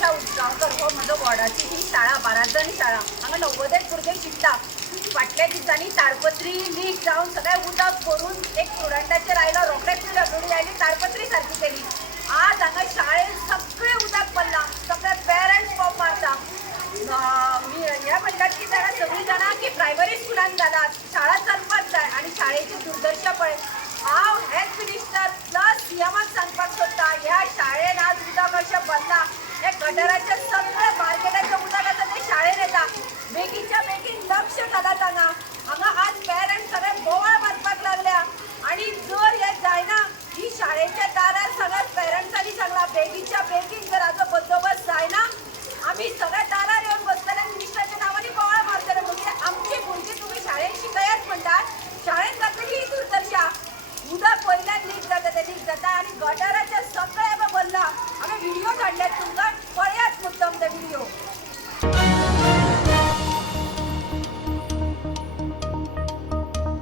आमच्या उसगांवकर हो म्हजो वॉर्डाची ही शाळा 12 जण शाळा हांगा 90 भुरगे शिकता फाटल्या दिसांनी ताडपत्री लीक जावन सगळें उदक भरून एक प्रुडंटाचेर आयलो रोखडेच डबडी आयली ताडपत्री सारकी केली आज हांगा शाळेन सगळें उदक पडलां सगळे पेरंट्स पॉप मारता हे म्हणटात की जाणां सगळीं जाणां की प्रायमरी स्कुलान जालात शाळा चलपाक जाय आनी शाळेची दुर्दशा पळय हांव हेल्थ मिनिस्टर प्लस सीएमाक सांगपाक सोदता ह्या शाळेन आज उदक अशें भरलां हे गटराचे सगळे मार्केटाचें उदक आसा तें शाळेन येता बेगीच्या बेगीन लक्ष घालात हांगा आज पेरंट्स सगळे बोवाळ मारपाक लागल्या आनी जर हे जायना ही शाळेच्या दारार सगळ्या पेरंट्सांनी सांगला बेगीच्या बेगीन जर हाजो बंदोबस्त जायना आमी सगळ्या दारार येवन बसतले मिनिस्टराच्या नांवांनी बोवाळ मारतले म्हणजे आमची भुरगीं तुमी शाळेन शिकयात म्हणटात शाळेन जातली ही दुर्दशा उदक पयल्यान लीक जाता तें लीक जाता आनी गटाराचे सगळे भरला हांवें व्हिडिओ धाडल्यात तुमकां